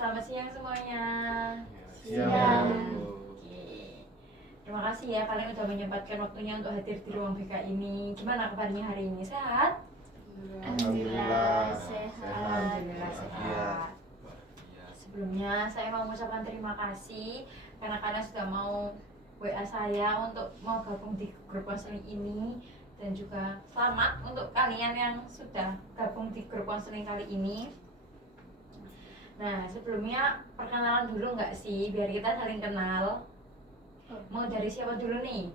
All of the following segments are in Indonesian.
Selamat siang semuanya. Siang. Oke. Terima kasih ya kalian udah menyempatkan waktunya untuk hadir di ruang BK ini. Gimana kabarnya hari ini? Sehat? Alhamdulillah sehat. Alhamdulillah Walafiat. sehat. Sebelumnya saya mau mengucapkan terima kasih karena kalian sudah mau WA saya untuk mau gabung di grup konseling ini, dan juga selamat untuk kalian yang sudah gabung di grup konseling kali ini. Nah, sebelumnya perkenalan dulu nggak sih, biar kita saling kenal. Mau dari siapa dulu nih?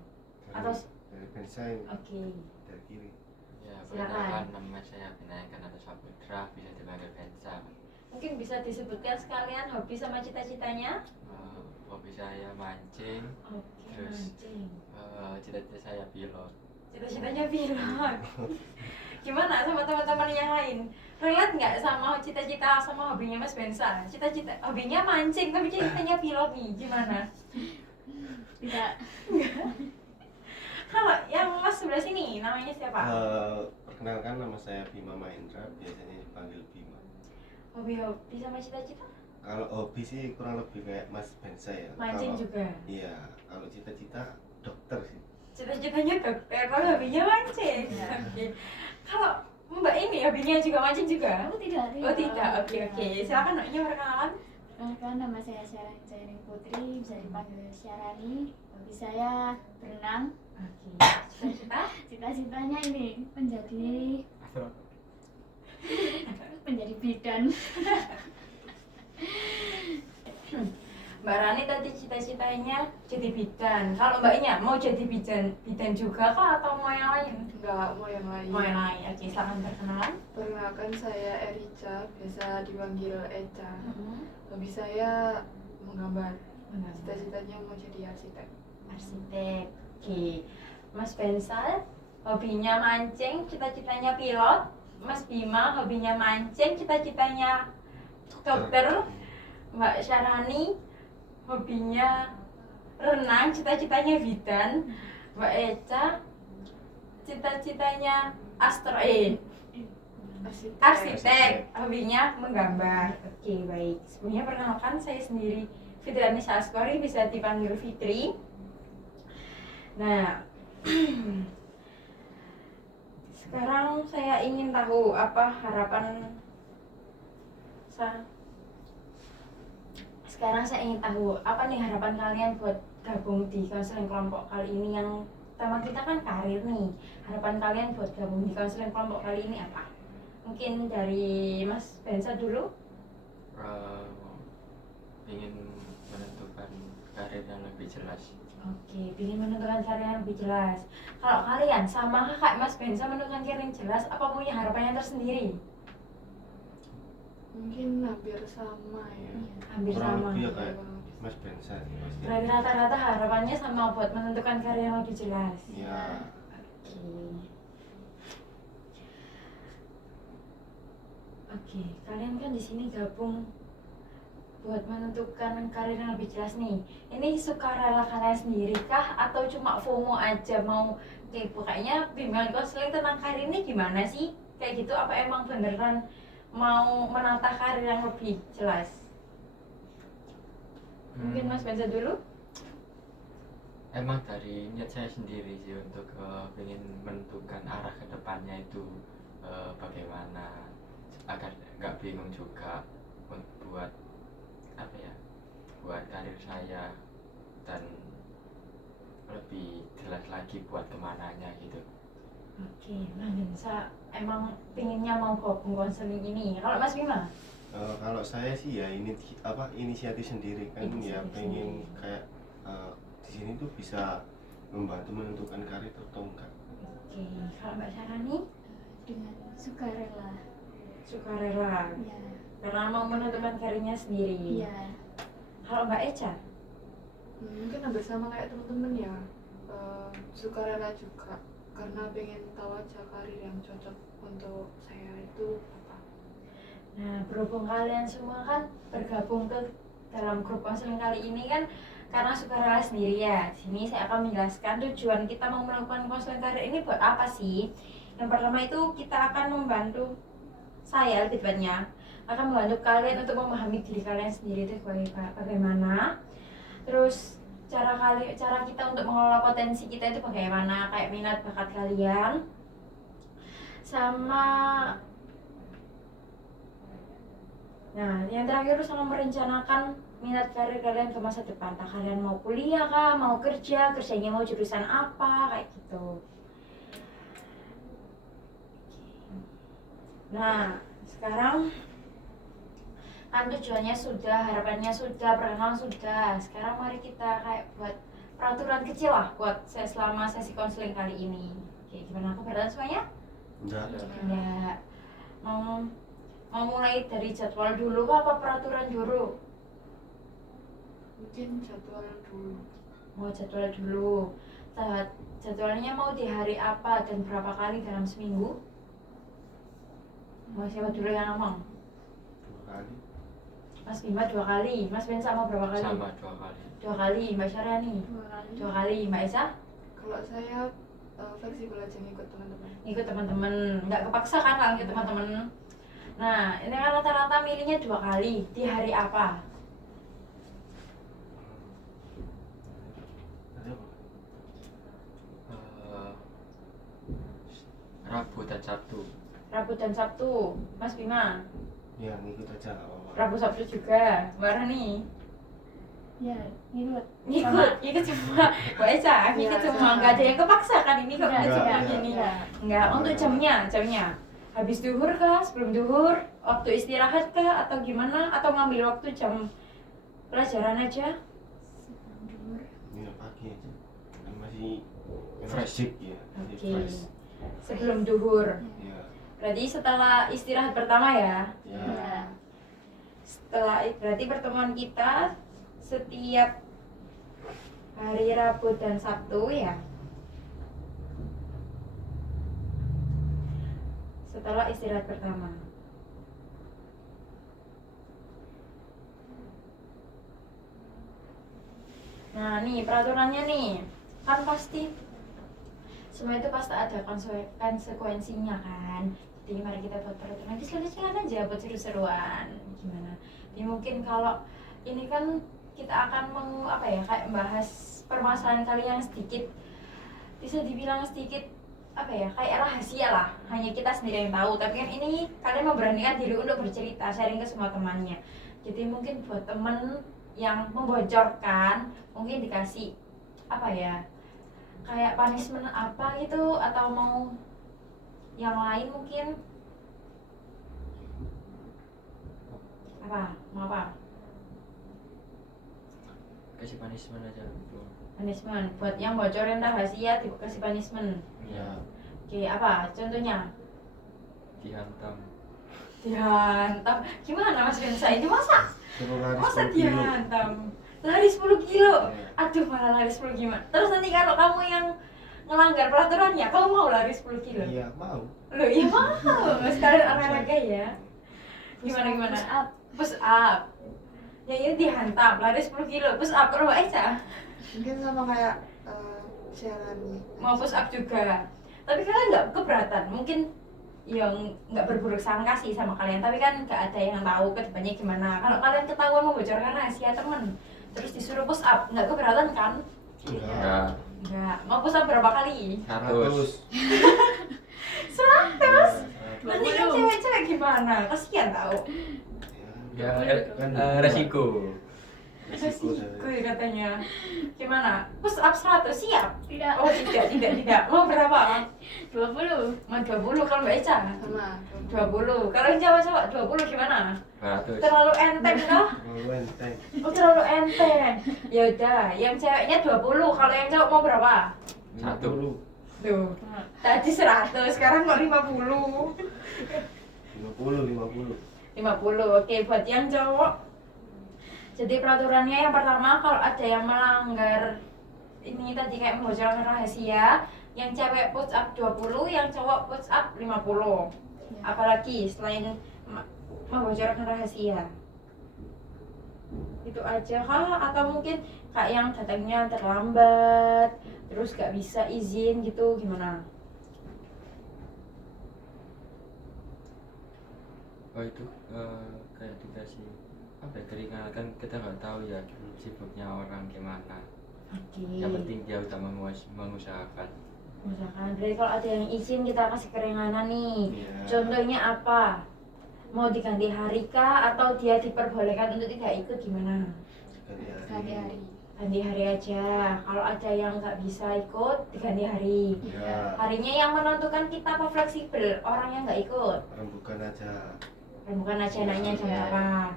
Atau Dari Bensai, Oke. dari kiri. Ya, Silakan. perkenalkan nama saya Binayakan Nata Saputra, bisa dipanggil Bensa. Mungkin bisa disebutkan sekalian hobi sama cita-citanya? Hobi saya mancing, Oke, Terus? mancing. cita-cita saya pilot. Cita-citanya pilot. Gimana sama teman-teman yang lain? Relate nggak sama cita-cita sama hobinya Mas Bensa? Cita-cita hobinya mancing tapi cita-citanya pilot nih, gimana? Tidak. Kalau yang Mas sebelah sini namanya siapa? Perkenalkan, nama saya Bima Mahendra, biasanya dipanggil Bima. Hobi sama cita-cita? Kalau hobi sih kurang lebih kayak Mas Bensai ya. Mancing Kalau- juga. Iya, kalau cita-cita dokter sih. Cita-citanya dokter, kalau hobinya mancing. Oke. Kalau Mbak ini hobinya juga mancing juga? Oh tidak. Oh tidak, oke. Silakan Mbaknya perkenalan. Perkenalkan, nama saya Syarani Jairing Putri, bisa dipanggil Syarani. Hobi saya berenang. Oke. Cita-cita? Cita-citanya ini menjadi bidan. Mbak Rani tadi cita-citanya jadi bidan. Kalau Mbaknya mau jadi bidan juga kah atau mau yang lain? Enggak, mau yang lain. Mau yang lain. Oke, silakan perkenalan. Perkenalkan, saya Erica, biasa dipanggil Eca. Hobi saya menggambar. Cita-citanya mau jadi arsitek. Arsitek. Oke. Mas Bensal hobinya mancing, cita-citanya pilot. Mas Bima hobinya mancing, cita-citanya dokter. Mbak Syarani hobinya renang, cita-citanya bidan. Mbak Eca cita-citanya arsitek, hobinya menggambar. Oke, baik. Sebelumnya perkenalkan, saya sendiri Fitri Anissa Askori, bisa dipanggil Fitri. Nah, sekarang saya ingin tahu apa harapan Sekarang saya ingin tahu apa nih harapan kalian buat gabung di konseling kelompok kali ini, yang tema kita kan karir nih. Harapan kalian buat gabung di konseling kelompok kali ini apa? Mungkin dari Mas Bensa dulu. Ingin menentukan karir yang lebih jelas. Oke, ingin menentukan karir yang lebih jelas. Kalau kalian sama kayak Mas Bensa menentukan karir yang jelas, apa punya harapan yang tersendiri? Mungkin hampir sama ya. Hampir Kurang sama. lebih ya kayak Mas Bensai sih pasti. Berarti rata-rata harapannya sama buat menentukan karir yang lebih jelas. Iya. Oke, kalian kan di sini gabung buat menentukan karir yang lebih jelas nih. Ini sukarela kalian sendiri kah atau cuma FOMO aja mau kayaknya bimbingan konseling tentang karir ini gimana sih? Kayak gitu, apa emang beneran mau menata karir yang lebih jelas? Mungkin Mas Benza dulu. Emang dari niat saya sendiri sih untuk ingin menentukan arah ke depannya itu bagaimana agar nggak bingung juga buat apa ya, buat karir saya dan lebih jelas lagi buat kemananya gitu. Oke, Mas Benza emang pinginnya mau gabung konseling ini. Kalau Mas Bima? Kalau saya sih ya ini inisiatif sendiri kan, ya Inisiatif pengen sendiri. kayak di sini tuh bisa membantu menentukan karir atau enggak. Oke, kalau Mbak Syarani? Dengan sukarela. Sukarela, Ya. karena mau menentukan karirnya sendiri. Ya. Kalau Mbak Eca? Mungkin hampir sama kayak temen-temen ya. Sukarela juga, karena pengen tahu aja karir yang cocok untuk saya itu apa. Nah, berhubung kalian semua kan bergabung ke dalam grup konseling kali ini kan karena sukarela sendiri ya. Sini saya akan menjelaskan tujuan kita mau melakukan konseling karir ini buat apa sih. Yang pertama itu kita akan membantu, saya lebih tepatnya akan membantu kalian untuk memahami diri kalian sendiri itu bagaimana. Terus cara kita untuk mengelola potensi kita itu bagaimana, kayak minat bakat kalian, sama yang terakhir sama merencanakan minat karir kalian ke masa depan. Entah kalian mau kuliah kah, mau kerjanya mau jurusan apa, kayak gitu. Nah, sekarang kan tujuannya sudah, harapannya sudah, perkenalan sudah. Sekarang mari kita kayak buat peraturan kecil lah buat saya selama sesi konseling kali ini. Oke, gimana keberatan semuanya? Enggak. Enggak. Mau mulai dari jadwal dulu kah apa peraturan dulu? Mungkin jadwal dulu. Mau jadwal dulu. Jadwalnya mau di hari apa dan berapa kali dalam seminggu? Mau siapa dulu yang ngomong? 2 kali. Mas Bima 2 kali, Mas Ben sama berapa kali? Sama 2 kali. 2 kali, Mbak Syariani 2 kali, Mbak Esa Kalau saya fleksibel aja ngikut teman-teman. ikut teman-teman, nggak kepaksa kan kalau ikut teman-teman. Nah, ini kan rata-rata milihnya 2 kali. Di hari apa? Ada apa? Rabu dan Sabtu. Rabu dan Sabtu. Mas Bima, Ya ngikut aja nggak apa-apa. Rabu Sabtu juga. Mbak Rani, Ya, ngikut. ikut semua. Mbak Esa, ikut Iya, semua. sama. Nggak ada yang kepaksa kan ini kok Nggak, ikut semua nggak. gini. Enggak. Nggak, untuk jamnya. Habis duhur kah? Sebelum duhur? Waktu istirahat kah? Atau gimana? Atau ngambil waktu jam pelajaran aja? Duhur. Ini pagi aja. Kan masih Fresh. energetic ya. Masih Oke. fresh. Sebelum duhur. Ya. Berarti setelah istirahat pertama ya? Ya. Ya. Setelah berarti pertemuan kita setiap hari Rabu dan Sabtu ya. Setelah istirahat pertama. Nah, nih peraturannya nih. Kan pasti semua itu pasti ada konsekuensinya kan. Jadi mari kita buat peraturan kecil-kecilan aja buat seru-seruan. Gimana? Ya mungkin kalau ini kan kita akan kayak bahas permasalahan kalian yang sedikit, bisa dibilang sedikit kayak rahasia lah, hanya kita sendiri yang tahu. Tapi kan ini kalian memberanikan diri untuk bercerita, sharing ke semua temannya. Jadi mungkin buat temen yang membocorkan mungkin dikasih kayak punishment apa gitu, atau mau yang lain mungkin mau apa? Kasih punishment aja. Punishment buat yang bocorin rahasia dikasih punishment. Ya. Oke, apa contohnya? Dihantam. Dihantam. Gimana Mas Rensa? Ini masa Suruh lari masa 10 kilo. dihantam? Lari 10 kilo. Ya. Aduh, malah lari 10 gimana? Terus nanti kalau kamu yang ngelanggar peraturannya, kamu mau lari 10 kilo? Iya mau. Loh, iya mau. Sekalian olahraga ya. Gimana? Push up. Push up. Yang ini dihantam, lari 10 kilo. Push up, kalau Mbak Eca Mungkin sama kayak Syarani. mau push up juga. Tapi kalian nggak keberatan? Mungkin yang nggak berburuk sangka sih sama kalian, tapi kan nggak ada yang tahu kedepannya gimana. Kalau kalian ketahuan membocorkan rahasia temen, terus disuruh push up, nggak keberatan kan? Enggak. Nggak. Mau push up berapa kali? 100. 100. Ya, Nanti kan cewek-cewek gimana? Kasihan tau. Ya, kan resiko. Resiko Gue katanya. Gimana? Push up 100 siap? Tidak. Oh tidak. Mau berapa? 20. Mau 20 kalau Mbak Eca? Sama 20. Kalau yang cowok-cowok 20 gimana? 200. Terlalu enteng kah? Mau enteng. Oh, terlalu enteng. Ya udah, yang ceweknya 20. Kalau yang cowok mau berapa? 1. Tuh. Tadi 100, sekarang kok 50. 50. 50. Oke, buat yang cowok. Jadi peraturannya yang pertama, kalau ada yang melanggar ini tadi kayak membocorkan rahasia, yang cewek push up 20, yang cowok push up 50. Apalagi selain membocorkan rahasia. Itu aja kah? Atau mungkin kayak yang datangnya terlambat, terus gak bisa izin gitu, gimana? Oh itu kayak dikasih apa ya, keringanan kan kita nggak tahu ya sibuknya orang gimana. Oke. Yang penting dia udah mengusahakan. Misalkan, berarti kalau ada yang izin kita kasih keringanan nih. Iya. Contohnya apa? Mau diganti hari kah atau dia diperbolehkan untuk tidak ikut gimana? Ganti hari. Ganti hari aja. Kalau ada yang nggak bisa ikut diganti hari. Iya. Harinya yang menentukan kita apa fleksibel, orang yang nggak ikut. Rembukan aja. Bukan aja nanya jam Iya. berapa.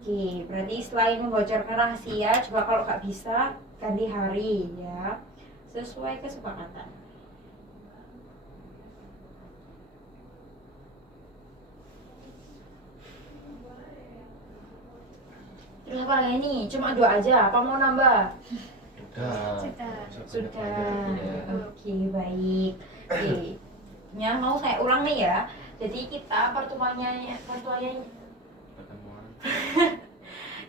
Oke, berarti selain membocorkan rahasia juga kalau nggak bisa ganti hari ya, sesuai kesepakatan. Terus apa lagi nih? Cuma 2 aja, apa mau nambah? Udah. Sudah. Iya. Oke, baik. Oke. Ya, mau saya ulang nih ya. Jadi kita pertemuannya Pertemuan.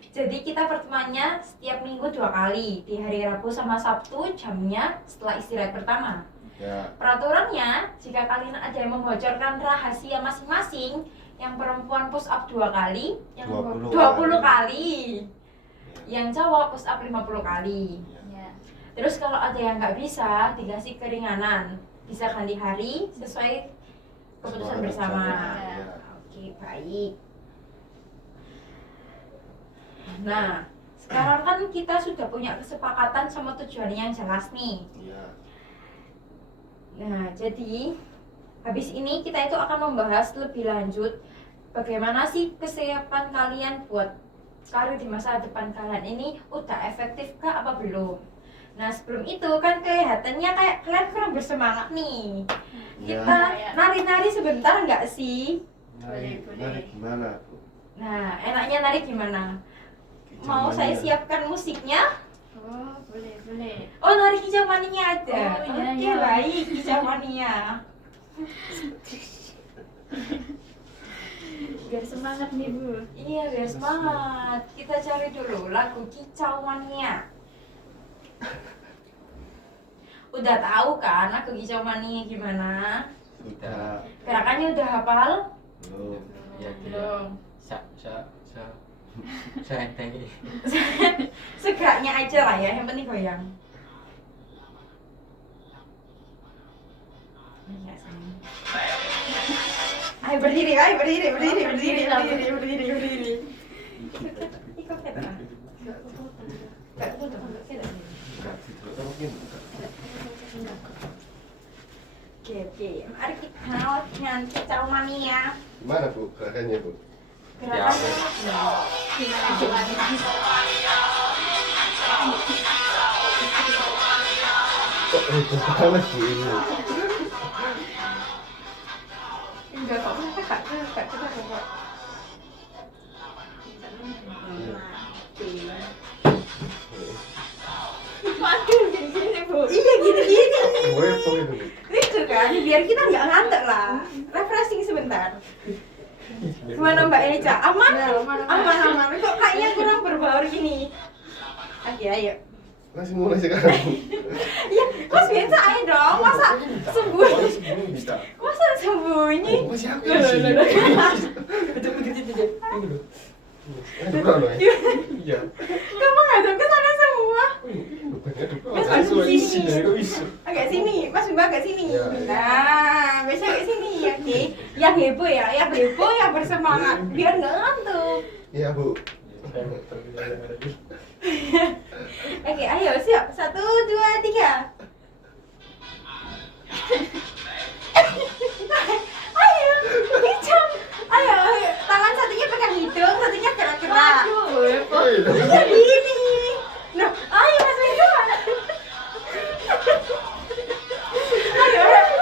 Jadi kita pertemuannya setiap minggu 2 kali, di hari Rabu sama Sabtu, jamnya setelah istirahat pertama. Ya. Peraturannya, jika kalian ada yang membocorkan rahasia masing-masing, yang perempuan push up 2 kali, yang 20 kali, yang cowok push up 50 kali. Ya. Terus kalau ada yang nggak bisa, dikasih keringanan, bisa ganti hari sesuai keputusan bersama. Ya. Oke, baik. Nah, sekarang kan kita sudah punya kesepakatan sama tujuan yang jelas nih. Iya. Nah, jadi habis ini kita itu akan membahas lebih lanjut bagaimana sih kesiapan kalian buat karir di masa depan kalian ini, udah efektif kah apa belum? Nah, sebelum itu kan kelihatannya kayak kalian kurang bersemangat nih. Ya. Kita Ya. nari-nari sebentar nggak sih? Nari, Boleh. nari gimana, Bu? Nah, enaknya nari gimana? Mau saya siapkan musiknya? Oh, boleh. Oh, nari hijau mania ada. Oh, iya, Oke, iya. baik, hijau mania. Biar semangat nih, Bu. Iya, biar semangat. Kita cari dulu lagu Kicau Mania. Udah tahu kan lagu Kicau Mania gimana? Sudah. Gerakannya udah hafal? Belum. Ya dia. Belum. Saya entengi. Segeraknya aja lah ya, yang penting goyang. Iya, sayang. Ayo berdiri. Ikut kita. Gak betul, kita. Enggak diturutin. Oke. Mari kita latihan Kicau Mania. Gimana, Bu? Gerakannya, Bu? Gerakannya Kok itu banget, Bu, ini? enggak kok, kakak kok. Waduh, gini Bu. Iya, gini. Gue itu, Bu. Itu kan, biar kita nggak ngantuk lah. Refreshing sebentar. Gimana Mbak Eca? Aman? Aman. Kok kayaknya kurang berbaur gini. Oke, ayo. Langsung mulai sekarang. Ya, Mas Bensa ayo dong. Masa sembunyi? Sebelum bisa. Masa sembunyi? Oh, masih aku di sini. Ada berapa, ya? Iya. Kamu ngadep ke sana semua. Mas Langsung di isi, sini. kok isu. Agak sini, Mas Mbak agak sini. Iya. Nah, biasa agak sini, oke. Yang heboh ya, yang bersemangat, biar nggak ngantuk. Iya, Bu. Oke, ayo siap. 1, 2, 3. Ayo, hijau. Ayo, tangan satunya pegang hidung, satunya gerak-gerak. Iya gini. Nah, ayo Mas Bensa. Ayo,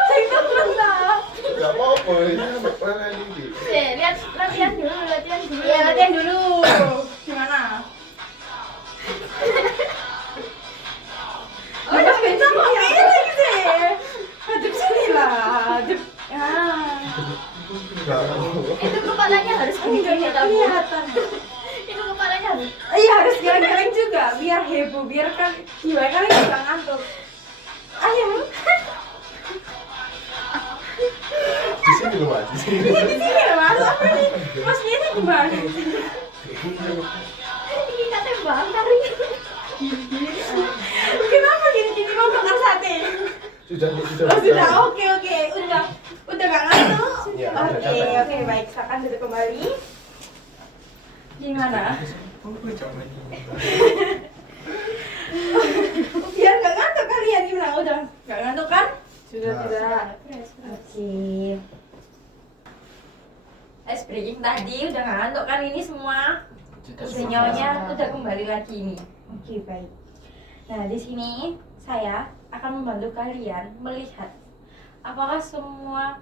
saya bentar. Gak apa-apa, ini sampai mana ini? Lihat latihan dulu. Ya, latihan dulu. Gimana? Oh, Mas Bensa kok miring sih? Hadap sini lah, hadap. Ya. Itu kepalanya harus gini Enggak tahu. kelihatan. Itu kepalanya harus. Iya, harus geleng-geleng juga, biar heboh, biar kan jiwa kalian juga ngantuk. Ayo. Di sini sini loh Mas, di sini. Ini loh Mas, apa nih? Mas ini gimana? Ini katanya bakar ini. Kenapa gini-gini mau bakar sate? Sudah. Oh sudah, oke, udah gak ngantuk. Ya, Oke, baik, silakan duduk kembali. Gimana? Biar gak ngantuk kalian gimana? Udah gak ngantuk kan? Sudah Nah. tidak. Oke. Ice breaking tadi udah gak ngantuk kan ini semua? Senyawanya udah kembali lagi ini. Oke, baik. Nah, di sini saya akan membantu kalian melihat apakah semua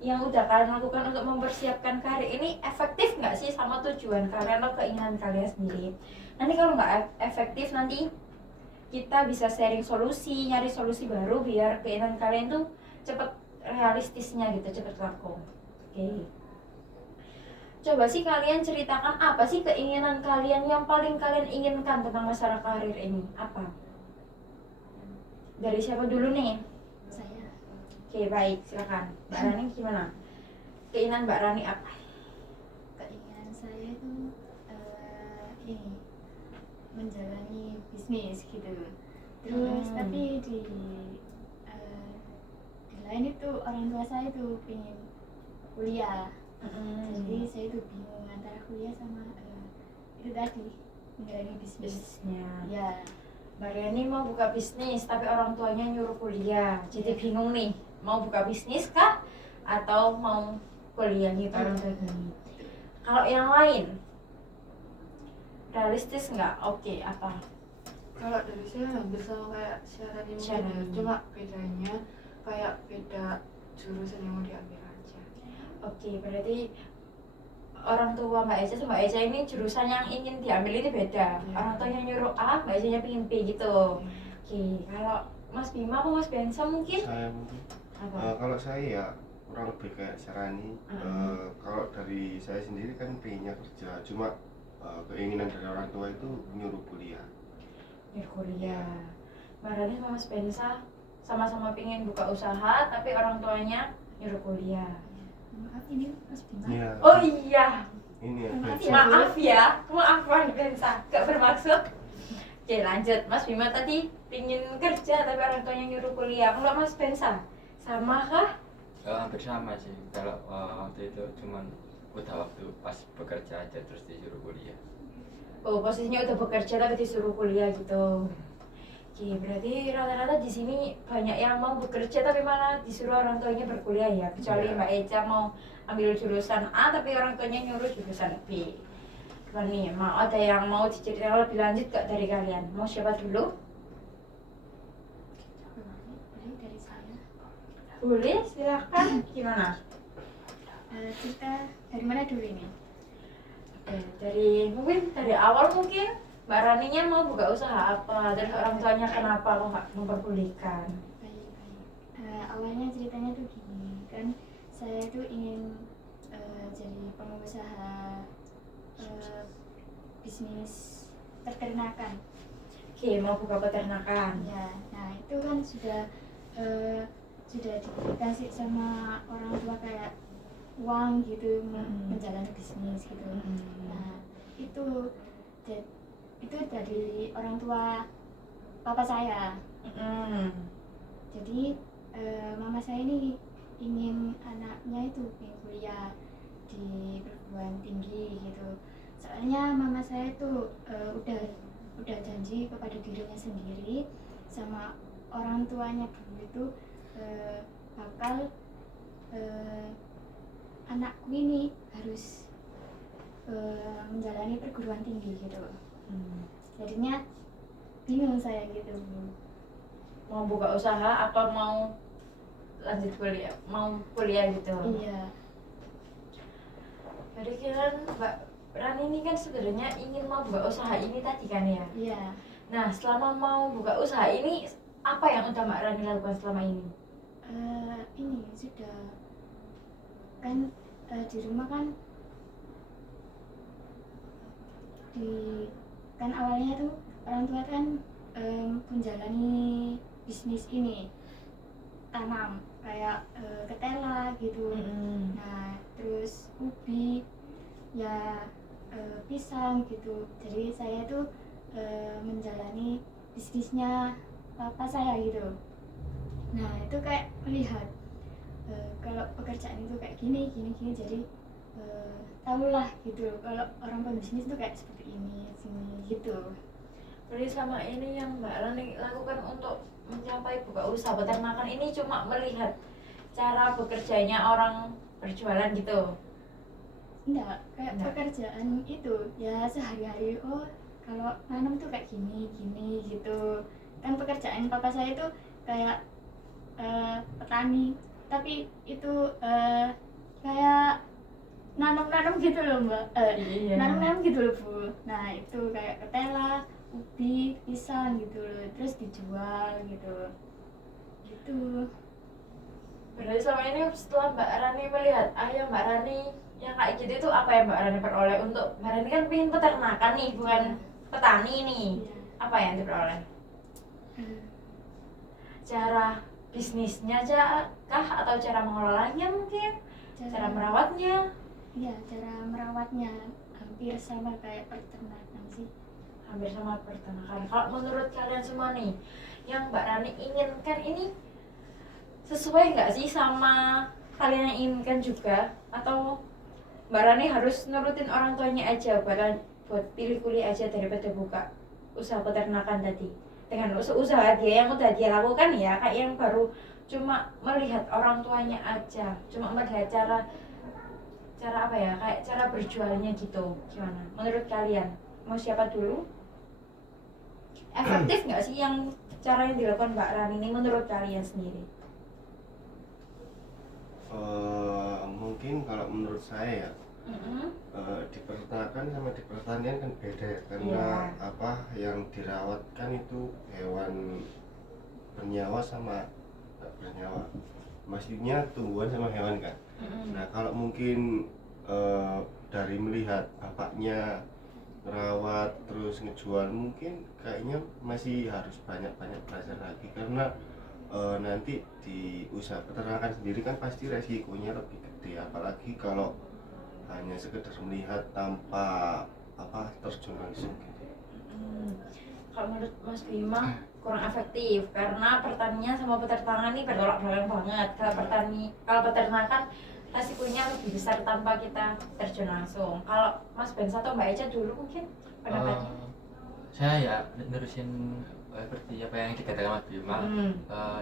yang udah kalian lakukan untuk mempersiapkan karir ini efektif nggak sih sama tujuan kalian atau keinginan kalian sendiri. Nanti kalau nggak efektif, nanti kita bisa sharing solusi, nyari solusi baru biar keinginan kalian tuh cepet realistisnya gitu, cepet laku. Oke. Coba sih kalian ceritakan apa sih keinginan kalian yang paling kalian inginkan tentang masalah karir ini? Apa? Dari siapa dulu nih? Saya Oke, baik, silakan. Mbak Rani gimana? Keinginan Mbak Rani apa? keinginan saya itu ini menjalani bisnis gitu. Terus tapi di lain itu orang tua saya itu pengen kuliah. Jadi saya itu bingung antara kuliah sama itu tadi menjalani bisnis. Bisnisnya. Ya, Mbak Rani mau buka bisnis tapi orang tuanya nyuruh kuliah. Jadi bingung nih, mau buka bisnis kah atau mau kuliah gitu orang tuanya. Kalau yang lain realistis nggak? Oke, apa? Kalau dari saya hampir sama kayak Syarani mungkin ya. Syarani. Cuma bedanya kayak beda jurusan yang mau diambil aja. Oke, berarti orang tua Mbak Eca sama Mbak Eca ini jurusan yang ingin diambil ini beda. Iya. Orang tuanya nyuruh A, Mbak Ecanya pengen B gitu. Oke, kalau Mas Bima atau Mas Bensa mungkin Saya mungkin apa? kalau saya ya kurang lebih kayak Syarani. Kalau dari saya sendiri kan pengennya kerja, cuma keinginan dari orang tua itu nyuruh kuliah. Nyuruh kuliah. Mbak Rani sama Mas Bensa sama-sama pengen buka usaha tapi orang tuanya nyuruh kuliah. maaf ini Mas Bima. Iya. Oh iya, Ini ya. Maaf Bensa. maaf Mas Bensa, gak bermaksud. Oke, lanjut. Mas Bima tadi pingin kerja tapi orang tuanya nyuruh kuliah. Kalau Mas Bensa sama kah? Hampir sama sih. Kalau waktu itu cuman udah waktu pas bekerja aja terus disuruh kuliah. Oh, posisinya udah bekerja tapi disuruh kuliah gitu. Oke, berarti rata-rata di sini banyak yang mau bekerja tapi malah disuruh orang tuanya berkuliah ya. Kecuali Iya. Mbak Eca mau ambil jurusan A tapi orang tuanya nyuruh jurusan B. Gimana nih, mau ada yang mau diceritakan lebih lanjut gak dari kalian? Mau siapa dulu? Boleh dari saya. Boleh, silakan. Gimana? Cerita dari mana dulu ini? Mungkin dari awal mungkin Mbak Raninya mau buka usaha apa, terus orang tuanya kenapa kok nggak memperbolehkan? Baik. Awalnya ceritanya tuh gini, kan saya tuh ingin jadi pengusaha bisnis peternakan. Oke, mau buka peternakan. Ya, nah itu kan sudah dikasih sama orang tua kayak uang gitu menjalani bisnis gitu. Nah itu dari orang tua papa saya. Jadi mama saya ini ingin anaknya itu pengen kuliah di perguruan tinggi gitu. Soalnya mama saya itu udah janji kepada dirinya sendiri sama orang tuanya dulu itu bakal anakku ini harus menjalani perguruan tinggi gitu. Jadinya bingung saya gitu. Mau buka usaha apa mau lanjut kuliah? Mau kuliah gitu. Iya. Jadi kan Mbak Rani ini kan sebenarnya ingin mau buka usaha ini tadi kan ya. Iya. Nah, selama mau buka usaha ini apa yang udah Mbak Rani lakukan selama ini? Ini sudah kan di rumah kan kan awalnya tuh orang tua kan menjalani bisnis ini tanam kayak ketela gitu. Nah terus ubi ya, pisang gitu. Jadi saya itu menjalani bisnisnya papa saya gitu. Nah itu kayak melihat kalau pekerjaan itu kayak gini jadi tahulah gitu kalau orang pebisnis itu kayak seperti ini sini gitu. Jadi sama ini yang Mbak Rani lakukan untuk mencapai buka usaha peternakan ini cuma melihat cara bekerjanya orang berjualan gitu. Enggak, kayak Enggak. pekerjaan itu ya sehari-hari, oh kalau nanam tuh kayak gini gitu. Kan pekerjaan papa saya itu kayak petani, tapi itu kayak nanam gitu loh mbak, Iya. nanam gitu loh bu. Nah itu kayak ketela, ubi, pisang gitu loh, terus dijual gitu. Berarti selama ini setelah Mbak Rani melihat ayah Mbak Rani yang kayak gitu itu apa yang Mbak Rani peroleh? Untuk Mbak Rani kan pengen peternakan nih, bukan petani nih. Iya. Apa yang diperoleh? Eh, Cara bisnisnya aja kah atau cara mengelolanya mungkin? Cara merawatnya? Iya, cara merawatnya hampir sama kayak peternakan sih. Hampir sama peternakan. Kalau menurut kalian semua nih, yang Mbak Rani inginkan ini sesuai nggak sih sama kalian yang inginkan juga? Atau Mbak Rani harus nurutin orang tuanya aja buat pilih kuliah aja daripada buka usaha peternakan tadi? Dengan usaha dia yang udah dia lakukan ya, kayak yang baru cuma melihat orang tuanya aja, cuma melihat cara apa ya, kayak cara berjualnya gitu. Gimana menurut kalian? Mau siapa dulu? Efektif nggak sih yang cara yang dilakukan Mbak Rani ini menurut kalian sendiri? Mungkin kalau menurut saya ya, di peternakan sama di pertanian kan beda ya, karena apa yang dirawat kan itu hewan bernyawa sama nggak bernyawa, maksudnya tumbuhan sama hewan kan. Nah kalau mungkin dari melihat bapaknya merawat terus ngejual, mungkin kayaknya masih harus banyak-banyak belajar lagi, karena nanti di usaha peternakan sendiri kan pasti resikonya lebih gede, apalagi kalau hanya sekedar melihat tanpa apa terjun langsung gitu. Kalau menurut Mas Bima kurang efektif karena pertanian sama peternakan ini bertolak belakang banget. Kalau peternakan resikonya lebih besar tanpa kita terjun langsung. Kalau Mas Bensa atau Mbak Eca dulu mungkin pendapatnya? Saya ya nerusin seperti apa yang dikatakan Mas Bima.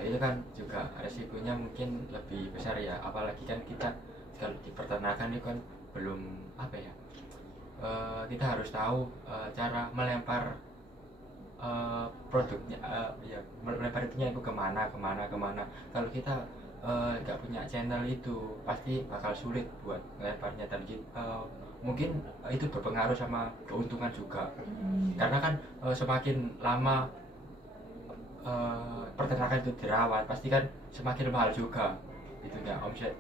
Itu kan juga resikonya mungkin lebih besar ya, apalagi kan kita kalau di peternakan itu kan belum apa ya, kita harus tahu cara melempar produknya, ya melempar itunya itu kemana. Kalau kita nggak punya channel itu pasti bakal sulit buat melemparnya, dan mungkin itu berpengaruh sama keuntungan juga. Karena kan semakin lama peternakan itu dirawat pasti kan semakin mahal juga itunya, omset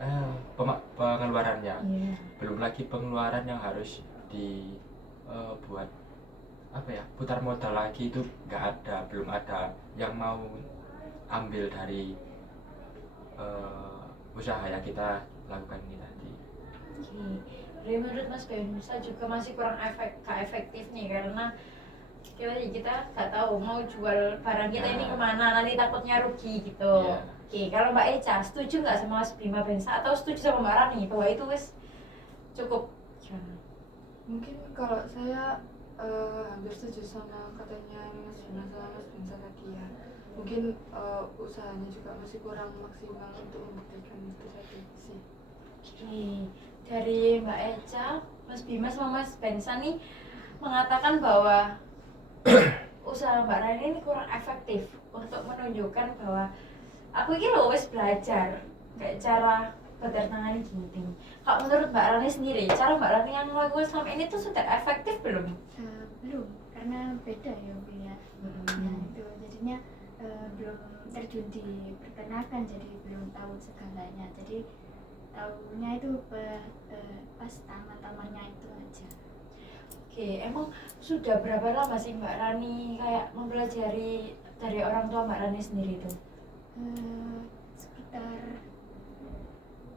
pengeluarannya. Belum lagi pengeluaran yang harus dibuat apa ya, putar modal lagi itu belum ada yang mau ambil dari usaha yang kita lakukan ini tadi. Jadi menurut Mas Bensa juga masih kurang efektif nih, karena kita nggak tahu mau jual barang kita ini kemana, nanti takutnya rugi gitu. Oke, kalau Mbak Eca setuju nggak sama Mas Bima Bensa atau setuju sama Mbak Rani bahwa itu wis cukup? Gimana? Mungkin kalau saya hampir setuju sama katanya Mas Bima sama Mas Bensa tadi ya. Mungkin usahanya juga masih kurang maksimal untuk membuktikan itu tadi sih. Oke, dari Mbak Eca, Mas Bima sama Mas Bensa nih mengatakan bahwa usaha Mbak Rani ini kurang efektif untuk menunjukkan bahwa aku ini loh wis belajar kayak cara peternakan gini. Kalau menurut Mbak Rani sendiri, cara Mbak Rani yang melakukan selama ini tuh sudah efektif belum? Belum, karena beda ya Bu ya. Nah itu jadinya belum terjun di peternakan, jadi belum tahu segalanya. Jadi tahunya itu pas taman-tamannya itu aja. Oke, emang sudah berapa lama sih Mbak Rani kayak mempelajari dari orang tua Mbak Rani sendiri itu? Sekitar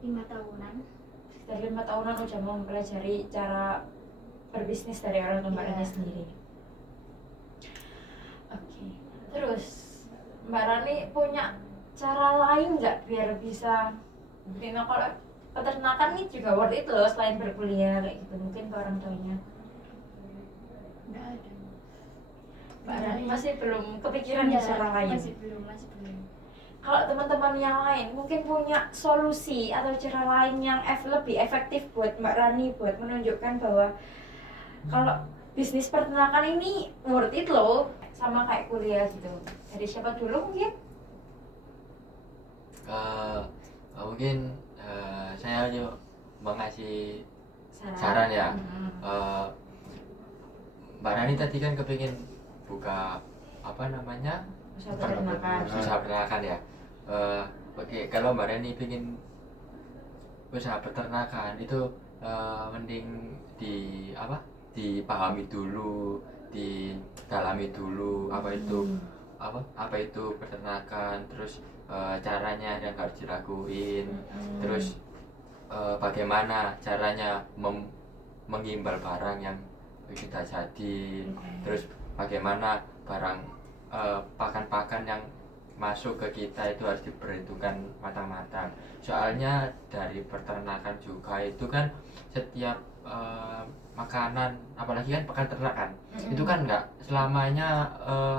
5 tahunan. Sekitar 5 tahunan udah mau mempelajari cara berbisnis dari orang tua Mbak Iya. Rani sendiri. Oke, terus Mbak Rani punya cara lain nggak biar bisa buktiin kalau peternakan nih juga worth it loh selain berkuliah kayak gitu, mungkin ke orang tuanya. Nggak ada. Mbak Rani masih belum kepikiran Iya, di cara lain. masih belum. Kalau teman-teman yang lain mungkin punya solusi atau cara lain yang lebih efektif buat Mbak Rani buat menunjukkan bahwa kalau bisnis peternakan ini worth it loh sama kayak kuliah gitu. Dari siapa dulu mungkin? Mungkin saya yuk mengasih saran ya. Mbak Rani tadi kan kepingin buka apa namanya Usaha peternakan. usaha peternakan ya. Oke, kalau Mbak Rani ingin usaha peternakan itu mending dipahami dulu, didalami dulu apa itu peternakan, terus caranya yang harus dilakuin, terus bagaimana caranya mengimbal barang yang sudah jadi, terus bagaimana barang pakan-pakan yang masuk ke kita itu harus diperhitungkan matang-matang. Soalnya dari peternakan juga itu kan setiap makanan, apalagi kan pakan ternak kan, itu kan nggak selamanya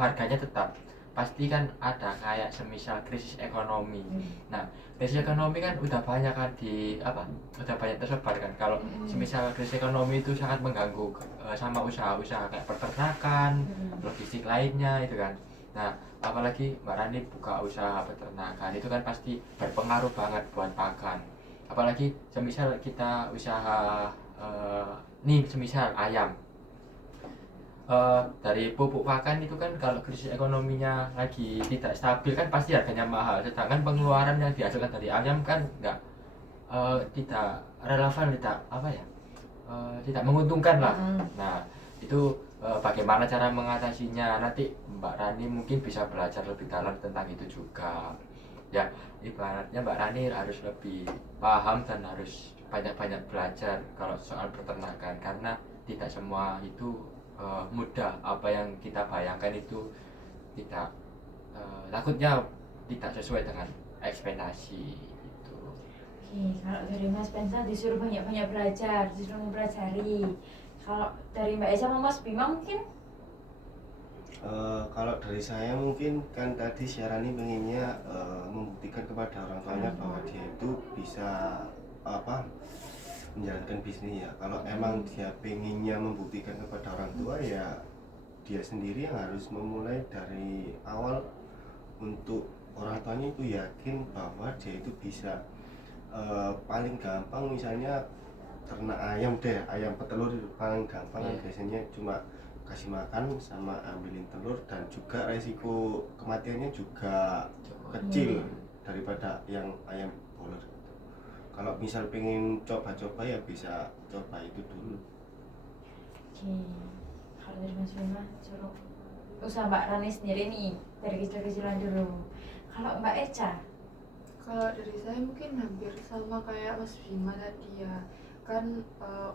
harganya tetap. Pasti kan ada kayak semisal krisis ekonomi. Nah, krisis ekonomi kan udah banyak kan udah banyak tersebar kan. Kalau semisal krisis ekonomi itu sangat mengganggu sama usaha-usaha kayak peternakan, logistik lainnya itu kan. Nah, apalagi Mbak Rani buka usaha peternakan itu kan pasti berpengaruh banget buat pakan. Apalagi semisal kita usaha semisal ayam, dari pupuk pakan itu kan kalau krisis ekonominya lagi tidak stabil kan pasti harganya mahal, sedangkan pengeluaran yang dihasilkan dari ayam kan tidak relevan, tidak menguntungkan lah. Nah, itu bagaimana cara mengatasinya, nanti Mbak Rani mungkin bisa belajar lebih dalam tentang itu juga ya. Ibaratnya Mbak Rani harus lebih paham dan harus banyak-banyak belajar kalau soal peternakan, karena tidak semua itu mudah. Apa yang kita bayangkan itu tidak takutnya tidak sesuai dengan ekspektasi gitu. Oke, kalau dari Mas Pensa disuruh banyak-banyak belajar, disuruh mempelajari. Kalau dari Mbak Esa sama Mas Bima mungkin? Kalau dari saya mungkin kan tadi Syarani pengennya membuktikan kepada orang tuanya bahwa dia itu bisa menjalankan bisnis ya. Kalau emang dia pengennya membuktikan kepada orang tua ya dia sendiri yang harus memulai dari awal untuk orang tuanya itu yakin bahwa dia itu bisa. Paling gampang misalnya ternak ayam ayam petelur itu paling gampang kan biasanya cuma kasih makan sama ambilin telur, dan juga resiko kematiannya juga kecil daripada yang ayam bola gitu. Kalau misal pengen coba-coba ya bisa coba itu dulu. Oke, kalau dari Mas Bima suruh usaha Mbak Rani sendiri nih dari kecil-kecilan dulu. Kalau Mbak Eca? Kalau dari saya mungkin hampir sama kayak Mas Bima tadi ya. Kan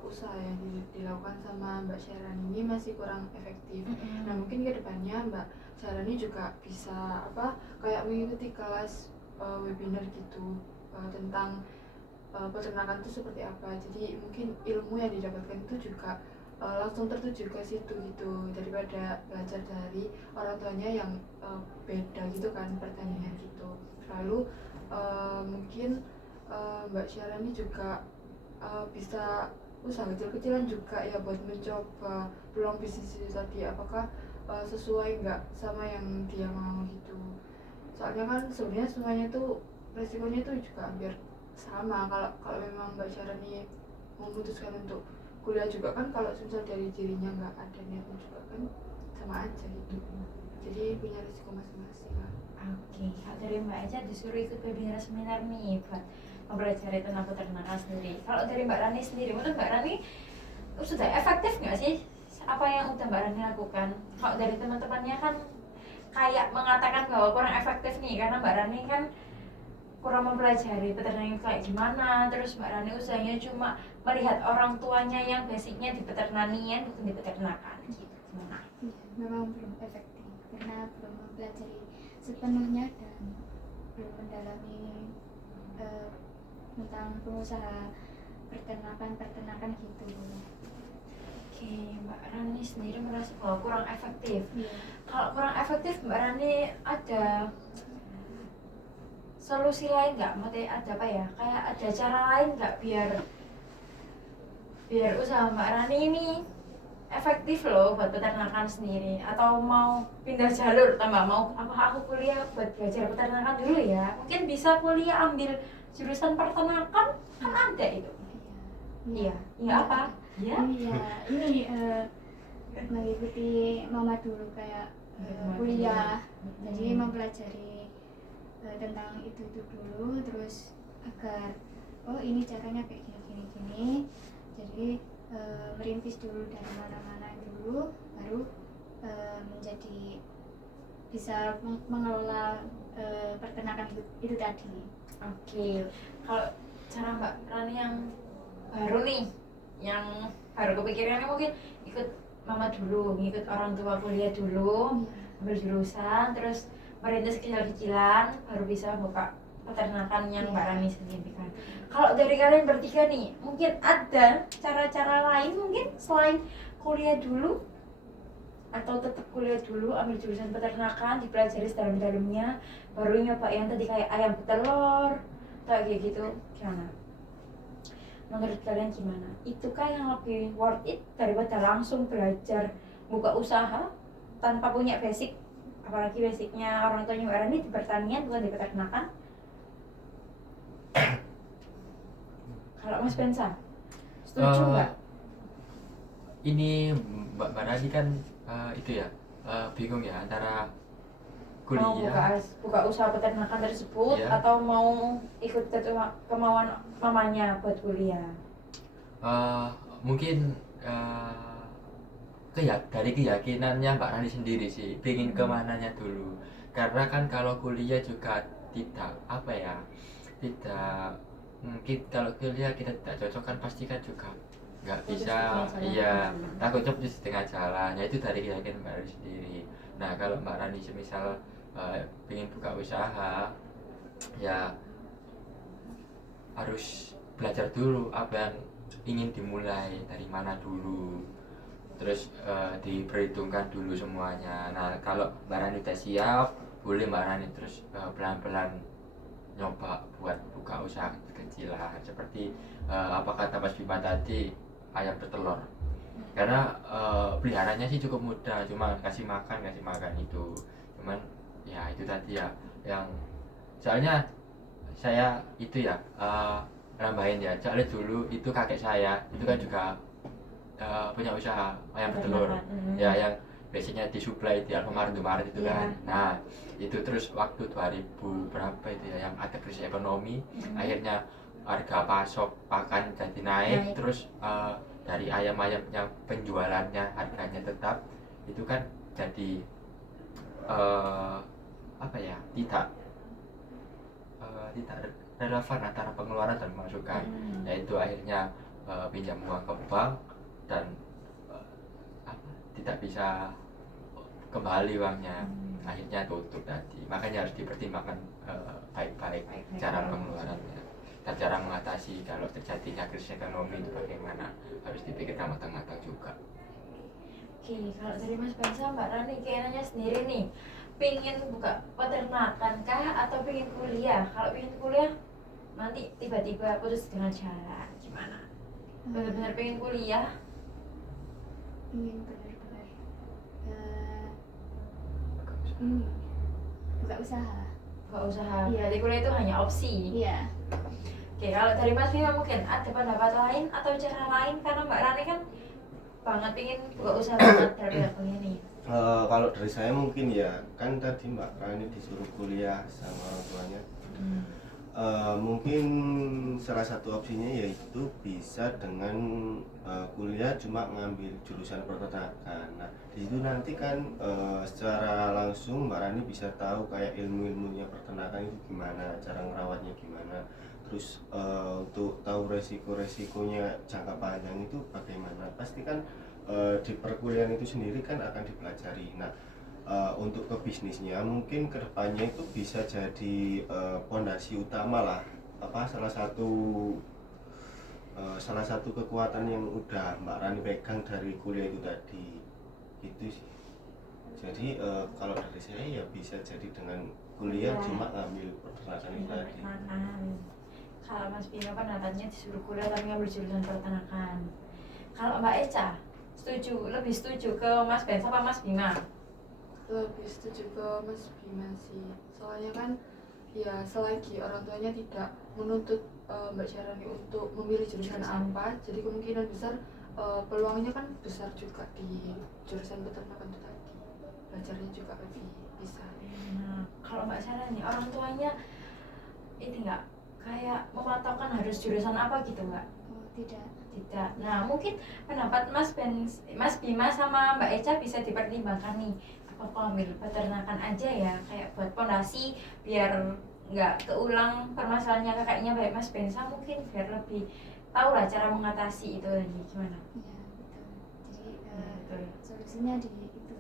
usaha yang dilakukan sama Mbak Syarani ini masih kurang efektif. Nah, mungkin kedepannya Mbak Syarani juga bisa kayak mengikuti kelas webinar gitu tentang peternakan itu seperti apa. Jadi mungkin ilmu yang didapatkan itu juga langsung tertuju ke situ gitu, daripada belajar dari orang tuanya yang beda gitu kan pertanyaan gitu. Lalu mungkin Mbak Syarani juga bisa usaha kecil-kecilan juga ya buat mencoba peluang bisnis itu tadi, apakah sesuai nggak sama yang dia mau gitu. Soalnya kan sebenarnya semuanya tuh resikonya tuh juga hampir sama. Kalau memang Mbak Syarani memutuskan untuk kuliah juga kan, kalau misal dari dirinya nggak ada niatnya juga kan sama aja gitu. Jadi punya risiko masing-masing lah. Oke, kalau dari Mbak Eca disuruh ikut webinar seminar nih buat mempelajari tentang peternakan sendiri. Kalau dari Mbak Rani sendiri, menurut Mbak Rani sudah efektif nggak sih apa yang udah Mbak Rani lakukan? Kalau dari teman-temannya kan kayak mengatakan bahwa kurang efektif nih, karena Mbak Rani kan kurang mempelajari peternakan kayak gimana, terus Mbak Rani usahanya cuma melihat orang tuanya yang basicnya di peternakan bukan di peternakan gitu, gimana? Iya, memang belum efektif karena belum mempelajari sepenuhnya dan belum mendalami tentang pengusaha peternakan gitu. Oke, Mbak Rani sendiri merasa bahwa kurang efektif. Iya. Kalau kurang efektif, Mbak Rani ada solusi lain nggak? Maksudnya ada apa ya? Kayak ada cara lain nggak biar usaha Mbak Rani ini efektif loh buat peternakan sendiri? Atau mau pindah jalur, tambah mau apa aku kuliah buat belajar peternakan dulu ya? Mungkin bisa kuliah ambil jurusan peternakan, kan ada itu. Iya, iya apa? Iya. Iya, ini mengikuti mama dulu kayak kuliah, jadi mempelajari tentang itu dulu, terus agar oh ini caranya kayak gini, jadi merintis dulu dari mana-mana dulu, baru menjadi bisa mengelola peternakan itu tadi. Oke, kalau cara Mbak Rani yang baru nih, yang baru kepikirannya mungkin ikut mama dulu, ngikut orang tua kuliah dulu, ambil jurusan, terus merintis kecil-kecilan, baru bisa buka peternakan yang Mbak Rani sendiri kan. Kalau dari kalian bertiga nih, mungkin ada cara-cara lain mungkin selain kuliah dulu, atau tetap kuliah dulu, ambil jurusan peternakan, dipelajari sedalam-dalamnya, baru nyoba yang tadi kayak ayam petelur, kayak gitu, gimana? Menurut kalian gimana? Itukah yang lebih worth it daripada langsung belajar buka usaha tanpa punya basic? Apalagi basicnya orang tuanya Mbak Rani di pertanian bukan di peternakan. Kalau Mas Bensa, setuju nggak? Ini Mbak Rani kan itu ya bingung ya antara Mau kuliah buka usaha peternakan tersebut atau mau ikut kemauan mamanya buat kuliah? Mungkin dari keyakinannya Mbak Rani sendiri sih pengen kemananya dulu, karena kan kalau kuliah juga tidak apa ya, tidak mungkin kalau kuliah kita tidak cocok kan pasti kan juga nggak bisa, iya takut cocok di setengah jalan ya, itu dari keyakinan Mbak Rani sendiri. Nah kalau Mbak Rani semisal pengen buka usaha ya harus belajar dulu apa yang ingin dimulai dari mana dulu, terus diperhitungkan dulu semuanya. Nah kalau Mbak Rani udah siap, boleh Mbak Rani terus pelan-pelan nyoba buat buka usaha kecilan seperti apa kata Mas Bima tadi, ayam bertelur. Karena peliharanya sih cukup mudah, cuma kasih makan itu. Cuman ya itu tadi ya yang soalnya saya itu ya nambahin ya, soalnya dulu itu kakek saya itu kan juga punya usaha ayam bertelur ya, yang biasanya disuplai di Alfamart itu kan. Nah itu terus waktu 2000 berapa itu ya yang ada krisis ekonomi, akhirnya harga pasok pakan jadi naik, terus dari ayam-ayam yang penjualannya harganya tetap itu kan jadi apa ya, tidak relevan antara pengeluaran dan pemasukan, yaitu akhirnya pinjam uang ke bank dan tidak bisa kembali uangnya, akhirnya tutup tadi. Makanya harus dipertimbangkan baik-baik cara pengeluarannya dan cara mengatasi kalau terjadinya krisis ekonomi itu bagaimana, harus dipikirkan matang-matang juga. Oke, kalau dari Mas Bensa, Mbak Rani kayaknya sendiri nih pengen buka peternakan kah atau pengen kuliah? Kalau pengen kuliah nanti tiba-tiba putus dengan jalan, gimana? Benar-benar pengen kuliah? Ingin benar-benar buka usaha. Buka usaha. Iya. Berarti kuliah itu hanya opsi. Iya. Oke, kalau dari Mas Bima mungkin ada pendapat lain atau cara lain, karena Mbak Rani kan banget pengen buka usaha banget daripada kuliah nih. Kalau dari saya mungkin ya kan tadi Mbak Rani disuruh kuliah sama orang tuanya. Mungkin salah satu opsinya yaitu bisa dengan kuliah cuma ngambil jurusan peternakan. Nah, di situ nanti kan secara langsung Mbak Rani bisa tahu kayak ilmu-ilmunya peternakan itu gimana, cara ngerawatnya gimana. Terus untuk tahu resiko-resikonya jangka panjang itu bagaimana. Pasti kan di perkuliahan itu sendiri kan akan dipelajari. Nah, untuk ke bisnisnya mungkin kedepannya itu bisa jadi pondasi utama lah, apa salah satu kekuatan yang udah Mbak Rani pegang dari kuliah itu tadi gitu sih. Jadi kalau dari saya ya bisa jadi dengan kuliah Ya. cuma ngambil peternakan itu tadi. Peternakan. Kalau Mas Bima kan katanya disuruh kuliah tapi ngambil jurusan peternakan. Kalau Mbak Eca lebih setuju ke Mas Ben sama Mas Bima? Lebih setuju ke Mas Bima sih, soalnya kan ya selagi orang tuanya tidak menuntut Mbak Syarani untuk memilih jurusan apa, jadi kemungkinan besar peluangnya kan besar juga di jurusan peternakan itu tadi, belajarnya juga lebih bisa. Nah, kalau Mbak Syarani orang tuanya ini nggak kayak mematokkan harus jurusan apa gitu nggak? Oh, tidak. Tidak. Nah, mungkin pendapat Mas Bima sama Mbak Eca bisa dipertimbangkan nih. Apa ambil peternakan aja ya, kayak buat pondasi biar nggak keulang permasalahannya kakaknya baik Mas Bensa, mungkin biar lebih tahu lah cara mengatasi itu lagi gimana. Ya, betul. Jadi Betul. solusinya di itu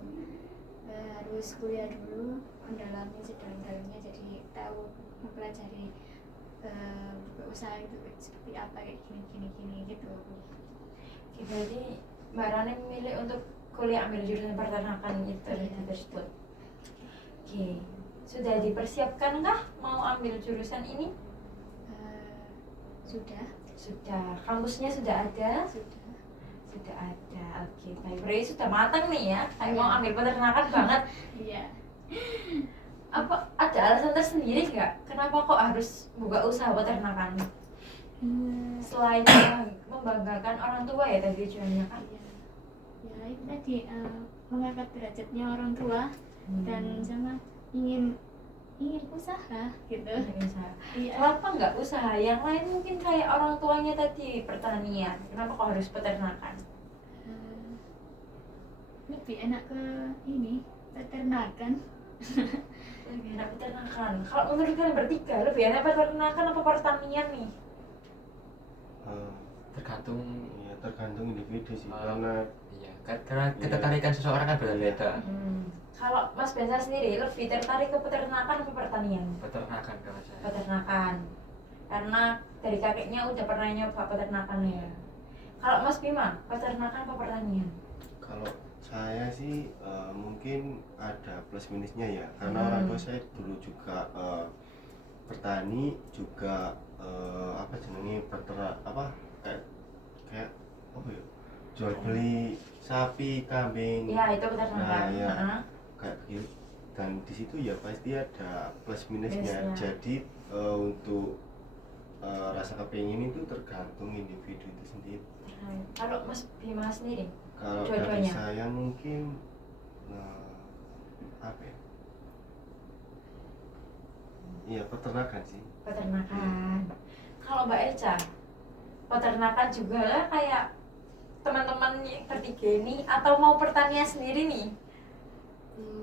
harus kuliah dulu, mendalami sedalam-dalamnya, jadi tahu mempelajari usaha itu seperti apa, kayak gini gitu. Oke, berarti Mbak Rani memilih untuk kuliah ambil jurusan peternakan itu tadi tersebut. Oke, sudah dipersiapkankah mau ambil jurusan ini? Sudah. Kampusnya sudah ada? Sudah ada. Oke, baik. Berarti sudah matang nih ya, kayak mau ambil peternakan banget. Iya. Apa ada alasan tersendiri nggak kenapa kok harus buka usaha peternakan? Selain membanggakan orang tua ya tadi tujuannya kan? Ya itu tadi mengangkat derajatnya orang tua dan sama ingin usaha gitu. Usaha. Iya. Kenapa nggak usaha yang lain, mungkin kayak orang tuanya tadi pertanian? Kenapa kok harus peternakan? Lebih enak ke ini peternakan. Lebih enak peternakan. Kalau menurut kalian bertiga lebih enak peternakan apa pertanian nih? Tergantung Ya tergantung individu sih, karena iya, karena ketertarikan seseorang kan beda-beda. Kalau Mas Bensa sendiri lebih tertarik ke peternakan atau pertanian? Peternakan kalau saya. Peternakan. Karena dari kakeknya udah pernah nyoba peternakan ya. Kalau Mas Bima, peternakan atau pertanian? kalau saya sih mungkin ada plus minusnya ya, karena orang tua saya dulu juga petani juga apa jenenge peternak, apa kayak apa ya, jual beli sapi, kambing. Ya, itu peternakan. Nah, ya, kayak gitu. Dan di situ ya pasti ada plus minusnya. Jadi untuk rasa kepingin itu tergantung individu itu sendiri. Kalau Mas Bima sendiri? Kalau dari Dua-duanya? saya mungkin apa ya? Iya, peternakan sih. Peternakan. Kalau Mbak Eca, peternakan juga lah kayak teman-teman yang bertiga ini, atau mau pertanian sendiri nih?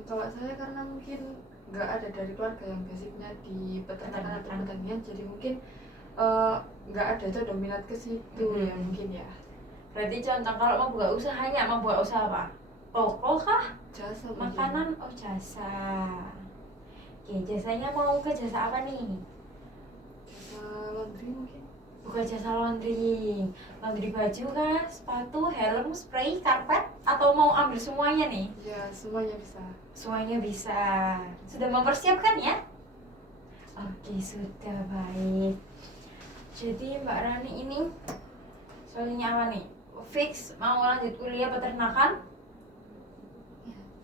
Kalau saya karena mungkin nggak ada dari keluarga yang basicnya di peternakan atau pertanian, jadi mungkin nggak ada itu ada minat ke situ ya mungkin ya. Berarti contoh kalau mau buka usahanya, mau buka usaha apa? Toko kah? Jasa Makanan? Oh, jasa. Oke, jasanya mau ke jasa apa nih? jasa laundry mungkin. Buka jasa laundry. Laundry baju kah? Sepatu, helm, spray, karpet? Atau mau ambil semuanya nih? Ya semuanya bisa. Semuanya bisa. Sudah mempersiapkan ya? Oke, sudah, baik. Jadi Mbak Rani ini soalnya apa nih? Fix mau lanjut kuliah peternakan?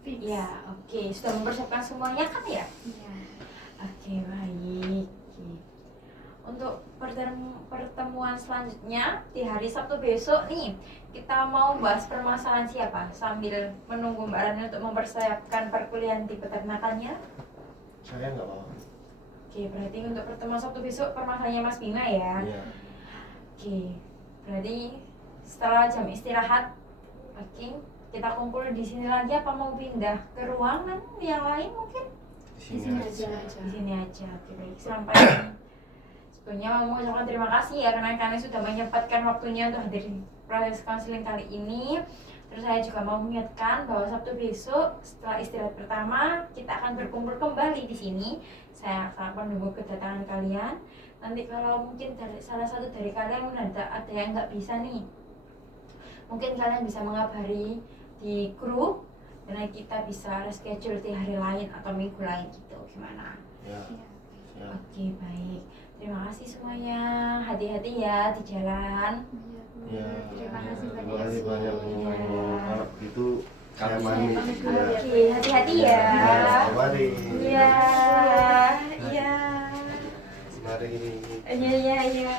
Fix. Ya, oke. Sudah mempersiapkan semuanya kan ya? Iya. Oke, baik. Oke. Untuk pertemuan selanjutnya di hari Sabtu besok nih, kita mau bahas permasalahan siapa sambil menunggu Mbak Rani untuk mempersiapkan perkuliahan di peternakannya. Saya nggak mau. Oke, berarti untuk pertemuan Sabtu besok permasalahannya Mas Bima ya. Iya. Oke, berarti setelah jam istirahat, oke, kita kumpul di sini lagi apa mau pindah ke ruangan yang lain mungkin? Di sini sini aja. aja. Di sini aja. Oke, baik. Sampai sebelumnya mau mengucapkan terima kasih ya karena kalian sudah menyempatkan waktunya untuk hadir di proses konseling kali ini. Terus saya juga mau mengingatkan bahwa Sabtu besok setelah istirahat pertama kita akan berkumpul kembali di sini. Saya akan menunggu kedatangan kalian. Nanti kalau mungkin salah satu dari kalian ada yang nggak bisa nih, mungkin kalian bisa mengabari di grup dan kita bisa reschedule di hari lain atau minggu lain gitu. Gimana? Ya. Iya. Siap. Oke, baik. Terima kasih semuanya. Hati-hati ya di jalan. Ya. Terima kasih Terima kasih banyak Bu. Iya. Kalau gitu saya Kami pamit. pamit dulu Ya. ya. Oke, hati-hati ya. Ya, mari. Iya. Iya. Mari. Iya, iya, iya.